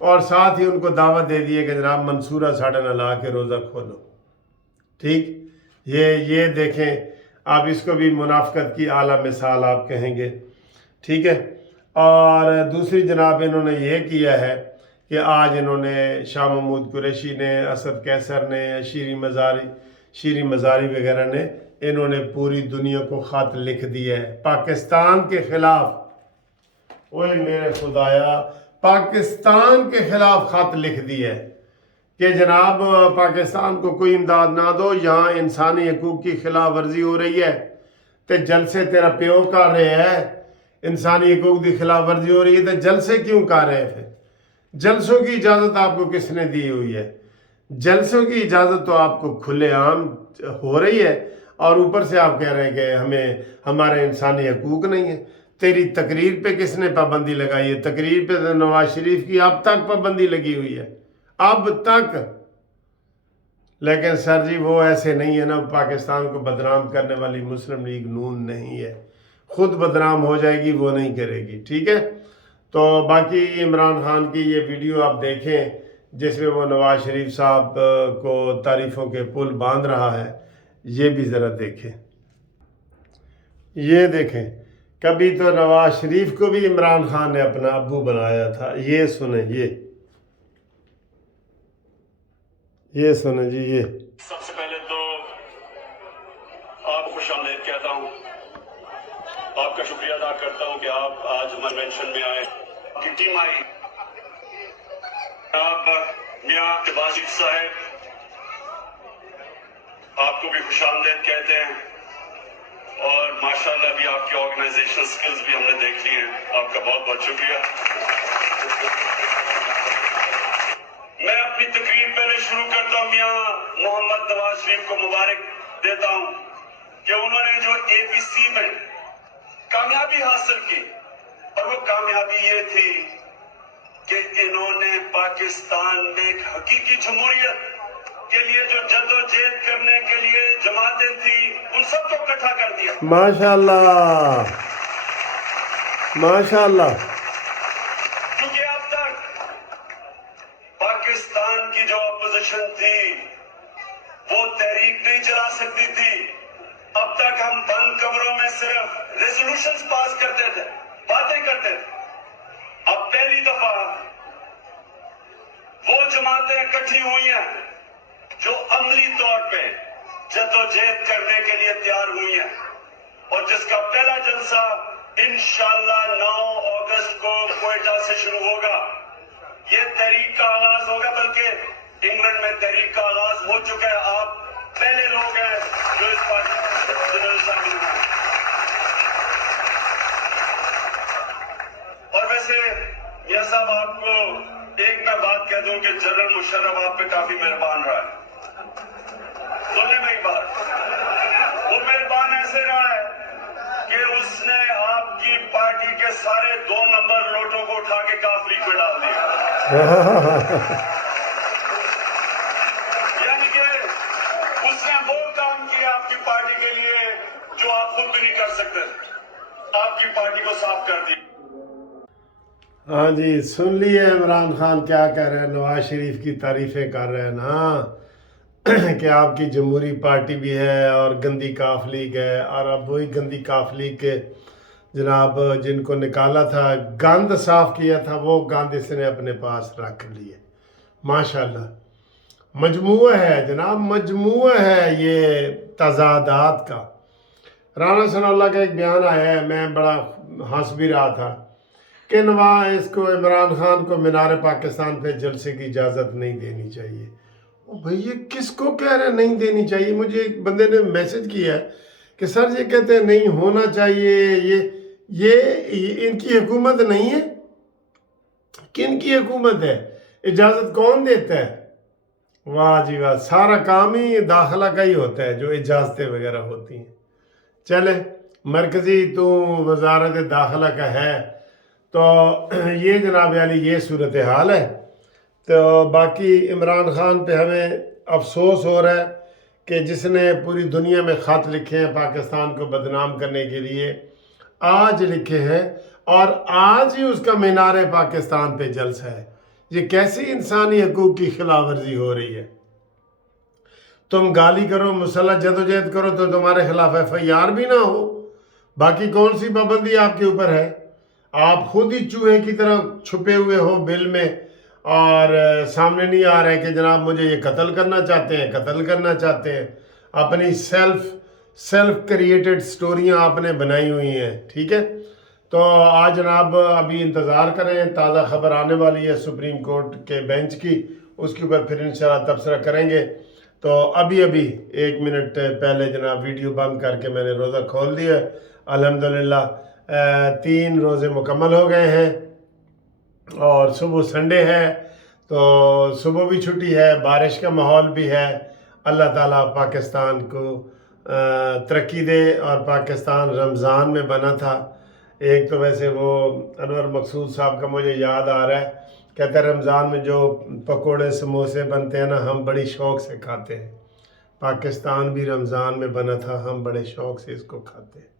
اور ساتھ ہی ان کو دعوت دے دی ہے کہ جناب منصورہ ساڑھے نہ لا کے روزہ کھولو. ٹھیک، یہ دیکھیں آپ، اس کو بھی منافقت کی اعلیٰ مثال آپ کہیں گے. ٹھیک ہے. اور دوسری جناب انہوں نے یہ کیا ہے کہ آج انہوں نے شاہ محمود قریشی نے، اسد قیصر نے، شیریں مزاری وغیرہ نے، انہوں نے پوری دنیا کو خط لکھ دیا ہے پاکستان کے خلاف. اوے میرے خدایا، پاکستان کے خلاف خط لکھ دیا ہے کہ جناب پاکستان کو کوئی امداد نہ دو، یہاں انسانی حقوق کی خلاف ورزی ہو رہی ہے. تے جلسے تیرا پیو کر رہے ہے، انسانی حقوق کی خلاف ورزی ہو رہی ہے، تو جلسے کیوں کر رہے تھے؟ جلسوں کی اجازت آپ کو کس نے دی ہوئی ہے؟ جلسوں کی اجازت تو آپ کو کھلے عام ہو رہی ہے، اور اوپر سے آپ کہہ رہے ہیں کہ ہمارے انسانی حقوق نہیں ہیں. تیری تقریر پہ کس نے پابندی لگائی ہے؟ تقریر پہ تو نواز شریف کی اب تک پابندی لگی ہوئی ہے، اب تک. لیکن سر جی وہ ایسے نہیں ہے نا، پاکستان کو بدنام کرنے والی مسلم لیگ نون نہیں ہے، خود بدنام ہو جائے گی، وہ نہیں کرے گی. ٹھیک ہے. تو باقی عمران خان کی یہ ویڈیو آپ دیکھیں جس میں وہ نواز شریف صاحب کو تعریفوں کے پل باندھ رہا ہے، یہ بھی ذرا دیکھیں. یہ دیکھیں، کبھی تو نواز شریف کو بھی عمران خان نے اپنا ابو بنایا تھا. یہ سنیں، یہ سنیں جی. یہ سب سے پہلے تو آپ کو خوش آمدید کہتا ہوں، آپ کا شکریہ ادا کرتا ہوں کہ آپ آج ہمارے مینشن میں آئے، آپ کی ٹیم آئی. آپ میاں بازی صاحب، آپ کو بھی خوش آمدید کہتے ہیں، اور ماشاءاللہ بھی آپ کی آرگنائزیشنل سکلز بھی ہم نے دیکھ لی ہیں. آپ کا بہت بہت شکریہ. میں اپنی تقریر پہلے شروع کرتا ہوں، میاں محمد نواز شریف کو مبارک دیتا ہوں کہ انہوں نے جو APC میں کامیابی حاصل کی، اور وہ کامیابی یہ تھی کہ انہوں نے پاکستان میں ایک حقیقی جمہوریت کے لیے جو جدوجہد کرنے کے لیے جماعتیں تھیں ان سب کو اکٹھا کر دیا. ماشاءاللہ ماشاءاللہ. کیونکہ اب تک پاکستان کی جو اپوزیشن تھی وہ تحریک نہیں چلا سکتی تھی. اب تک ہم بند کمروں میں صرف ریزولوشنز پاس کرتے تھے، باتیں کرتے تھے. اب پہلی دفعہ وہ جماعتیں اکٹھی ہوئی ہیں جو عملی طور پہ جدوجہد کرنے کے لیے تیار ہوئی ہیں، اور جس کا پہلا جلسہ انشاءاللہ 9 اگست کو کوئٹہ سے شروع ہوگا. یہ تحریک کا آغاز ہوگا، بلکہ انگلینڈ میں تحریک کا آغاز ہو چکا ہے. آپ پہلے لوگ ہیں جو اس پر شامل ہیں. اور ویسے میاں صاحب، آپ کو ایک میں بات کہہ دوں کہ جنرل مشرف آپ پہ کافی مہربان رہا ہے. سننے میں ایک بات، وہ مہربان ایسے رہا ہے کہ اس نے آپ کی پارٹی کے سارے 2 نمبر نوٹوں کو اٹھا کے کافلی پہ ڈال دیا. یعنی کہ اس نے وہ کام کیا آپ کی پارٹی کے لیے جو آپ خود بھی نہیں کر سکتے. آپ کی پارٹی کو صاف کر دیا. ہاں جی، سن لیے عمران خان کیا کہہ رہے ہیں، نواز شریف کی تعریفیں کر رہے ہیں نا کہ آپ کی جمہوری پارٹی بھی ہے اور گندی کاف لیگ ہے، اور اب وہی گندی کاف لیگ کے جناب جن کو نکالا تھا، گند صاف کیا تھا، وہ گند اس نے اپنے پاس رکھ لیے. ماشاءاللہ مجموعہ ہے جناب، مجموعہ ہے یہ تضادات کا. رانا ثناء اللہ کا ایک بیان آیا ہے، میں بڑا ہنس بھی رہا تھا کہ نواز کو عمران خان کو مینار پاکستان پہ جلسے کی اجازت نہیں دینی چاہیے. بھئی یہ کس کو کہہ رہے ہیں نہیں دینی چاہیے؟ مجھے ایک بندے نے میسج کیا ہے کہ سر یہ کہتے ہیں نہیں ہونا چاہیے. یہ ان کی حکومت نہیں ہے. کن کی حکومت ہے؟ اجازت کون دیتا ہے؟ واہ جی واہ، سارا کام ہی داخلہ کا ہی ہوتا ہے جو اجازتیں وغیرہ ہوتی ہیں. چلے، مرکزی تو وزارت داخلہ کا ہے. تو یہ جناب یعنی یہ صورتحال ہے. تو باقی عمران خان پہ ہمیں افسوس ہو رہا ہے کہ جس نے پوری دنیا میں خط لکھے ہیں پاکستان کو بدنام کرنے کے لیے، آج لکھے ہیں، اور آج ہی اس کا مینار پاکستان پہ جلسہ ہے. یہ کیسی انسانی حقوق کی خلاف ورزی ہو رہی ہے؟ تم گالی کرو، مسلح جدوجہد کرو تو تمہارے خلاف FIR بھی نہ ہو، باقی کون سی پابندی آپ کے اوپر ہے؟ آپ خود ہی چوہے کی طرح چھپے ہوئے ہو بل میں، اور سامنے نہیں آ رہے کہ جناب مجھے یہ قتل کرنا چاہتے ہیں، اپنی سیلف کریٹڈ سٹوریاں آپ نے بنائی ہوئی ہیں، ٹھیک ہے؟ تو آج جناب ابھی انتظار کریں، تازہ خبر آنے والی ہے سپریم کورٹ کے بینچ کی، اس کے اوپر پھر انشاءاللہ تبصرہ کریں گے۔ تو ابھی 1 منٹ پہلے جناب ویڈیو بند کر کے میں نے روزہ کھول دیا، الحمدللہ 3 روزے مکمل ہو گئے ہیں، اور صبح سنڈے ہے تو صبح بھی چھٹی ہے، بارش کا ماحول بھی ہے۔ اللہ تعالیٰ پاکستان کو ترقی دے، اور پاکستان رمضان میں بنا تھا۔ ایک تو ویسے وہ انور مقصود صاحب کا مجھے یاد آ رہا ہے، کہتے ہیں رمضان میں جو پکوڑے سموسے بنتے ہیں نا، ہم بڑی شوق سے کھاتے ہیں۔ پاکستان بھی رمضان میں بنا تھا، ہم بڑے شوق سے اس کو کھاتے ہیں۔